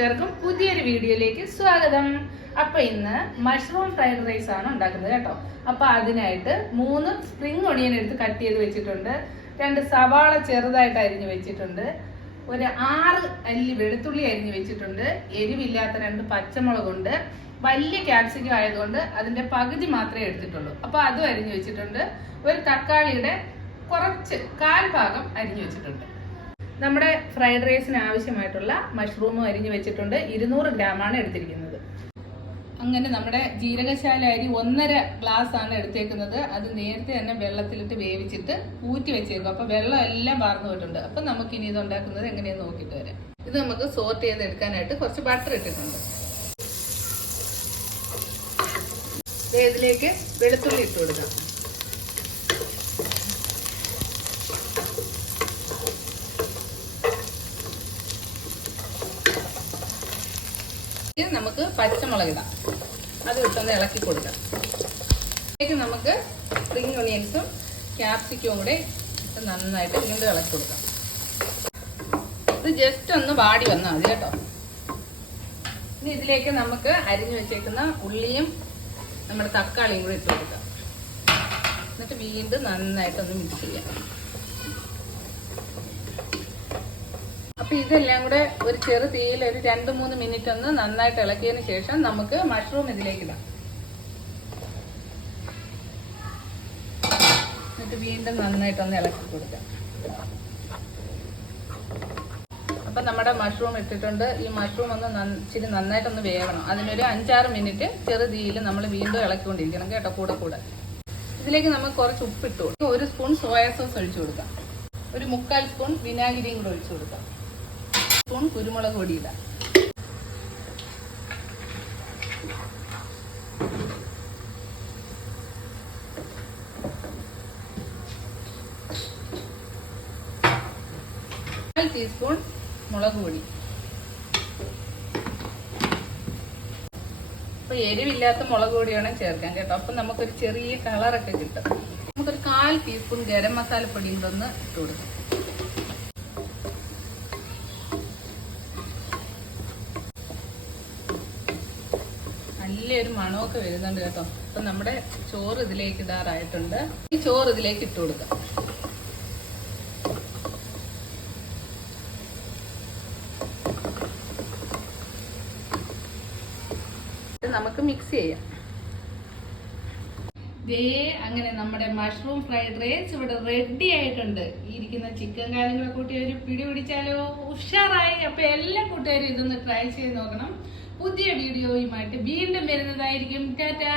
കൂട്ടുകാർക്കും പുതിയൊരു വീഡിയോയിലേക്ക് സ്വാഗതം. അപ്പൊ ഇന്ന് മഷ്റൂം ഫ്രൈഡ് റൈസ് ആണ് ഉണ്ടാക്കുന്നത് കേട്ടോ. അപ്പൊ അതിനായിട്ട് 3 സ്പ്രിംഗ് ഒണിയൻ എടുത്ത് കട്ട് ചെയ്ത് വെച്ചിട്ടുണ്ട്, 2 സവാള ചെറുതായിട്ട് അരിഞ്ഞു വെച്ചിട്ടുണ്ട്, ഒരു 6 അല്ലി വെളുത്തുള്ളി അരിഞ്ഞു വെച്ചിട്ടുണ്ട്, എരിവില്ലാത്ത 2 പച്ചമുളകുണ്ട്, വലിയ ക്യാപ്സിക്കം ആയതുകൊണ്ട് അതിന്റെ പകുതി മാത്രമേ എടുത്തിട്ടുള്ളൂ. അപ്പൊ അതും അരിഞ്ഞു വെച്ചിട്ടുണ്ട്, ഒരു തക്കാളിയുടെ കുറച്ച് 1/4 ഭാഗം അരിഞ്ഞു വെച്ചിട്ടുണ്ട്. നമ്മുടെ ഫ്രൈഡ് റൈസിന് ആവശ്യമായിട്ടുള്ള മഷ്റൂമും അരിഞ്ഞു വെച്ചിട്ടുണ്ട്, 200 ഗ്രാമാണ് എടുത്തിരിക്കുന്നത്. അങ്ങനെ നമ്മുടെ ജീരകശാല അരി 1.5 ഗ്ലാസ് ആണ് എടുത്തേക്കുന്നത്. അത് നേരത്തെ തന്നെ വെള്ളത്തിലിട്ട് വേവിച്ചിട്ട് ഊറ്റി വെച്ചേക്കും. അപ്പൊ വെള്ളം എല്ലാം വാർന്നു പോയിട്ടുണ്ട്. അപ്പൊ നമുക്ക് ഇനി ഇത് ഉണ്ടാക്കുന്നത് എങ്ങനെയാന്ന് നോക്കിയിട്ട് വരാം. ഇത് നമുക്ക് സോർട്ട് ചെയ്ത് എടുക്കാനായിട്ട് കുറച്ച് ബട്ടർ ഇട്ടിട്ടുണ്ട്. ഇതിലേക്ക് വെളുത്തുള്ളി ഇട്ട് കൊടുക്കാം. നമുക്ക് പച്ചമുളക് ഇടാം, അത് ഇട്ടൊന്ന് ഇളക്കി കൊടുക്കാം. ഇതിലേക്ക് നമുക്ക് സ്പ്രിംഗ് ഒണിയൻസും ക്യാപ്സിക്കവും കൂടെ നന്നായിട്ട് വീണ്ടും ഇളക്കി കൊടുക്കാം. ഇത് ജസ്റ്റ് ഒന്ന് വാടി വന്നാൽ മതി കേട്ടോ. ഇനി ഇതിലേക്ക് നമുക്ക് അരിഞ്ഞു വെച്ചേക്കുന്ന ഉള്ളിയും നമ്മുടെ തക്കാളിയും കൂടെ ഇട്ട് കൊടുക്കാം. എന്നിട്ട് വീണ്ടും നന്നായിട്ടൊന്ന് മിക്സ് ചെയ്യാം. അപ്പൊ ഇതെല്ലാം കൂടെ ഒരു ചെറു തീയിൽ ഒരു 2-3 മിനിറ്റ് ഒന്ന് നന്നായിട്ട് ഇളക്കിയതിന് ശേഷം നമുക്ക് മഷ്റൂം ഇതിലേക്ക് ഇടാം. എന്നിട്ട് വീണ്ടും നന്നായിട്ടൊന്ന് ഇളക്കി കൊടുക്കാം. അപ്പൊ നമ്മുടെ മഷ്റൂം ഇട്ടിട്ടുണ്ട്. ഈ മഷ്റൂം ഒന്ന് ഇച്ചിരി നന്നായിട്ടൊന്ന് വേവണം. അതിനൊരു 5-6 മിനിറ്റ് ചെറു തീയിൽ നമ്മൾ വീണ്ടും ഇളക്കിക്കൊണ്ടിരിക്കണം കേട്ടോ. കൂടെ ഇതിലേക്ക് നമുക്ക് കുറച്ച് ഉപ്പിട്ട് കൊടുക്കാം. 1 സ്പൂൺ സോയാ സോസ് ഒഴിച്ചു കൊടുക്കാം. ഒരു 3/4 സ്പൂൺ വിനാഗിരിയും കൂടെ ഒഴിച്ചു കൊടുക്കാം. സ്പൂൺ കുരുമുളക് പൊടി ഇടാം. ടീസ്പൂൺ മുളക് പൊടി. അപ്പൊ എരിവില്ലാത്ത മുളക് പൊടി വേണം ചേർക്കാൻ കേട്ടോ. അപ്പൊ നമുക്കൊരു ചെറിയ കളറൊക്കെ കിട്ടും. നമുക്കൊരു 1/4 ടീസ്പൂൺ ഗരം മസാലപ്പൊടിയും കൂടെ ഒന്ന് ഇട്ട് കൊടുക്കാം. നല്ലൊരു മണമൊക്കെ വരുന്നുണ്ട് കേട്ടോ. അപ്പൊ നമ്മുടെ ചോറ് ഇതിലേക്ക് ഇടാറായിട്ടുണ്ട്. ഈ ചോറ് ഇതിലേക്ക് ഇട്ട് കൊടുക്കാം. നമുക്ക് മിക്സ് ചെയ്യാം. അങ്ങനെ നമ്മുടെ മഷ്റൂം ഫ്രൈഡ് റൈസ് ഇവിടെ റെഡി ആയിട്ടുണ്ട്. ഈ ഇരിക്കുന്ന ചിക്കൻ കാര്യങ്ങളെ കൂട്ടി ഒരു പിടി പിടിച്ചാലോ, ഉഷാറായി. അപ്പൊ എല്ലാ കൂട്ടുകാരും ഇതൊന്ന് ട്രൈ ചെയ്ത് നോക്കണം. പുതിയ വീഡിയോയുമായിട്ട് വീണ്ടും വരുന്നതായിരിക്കും. ടാറ്റാ.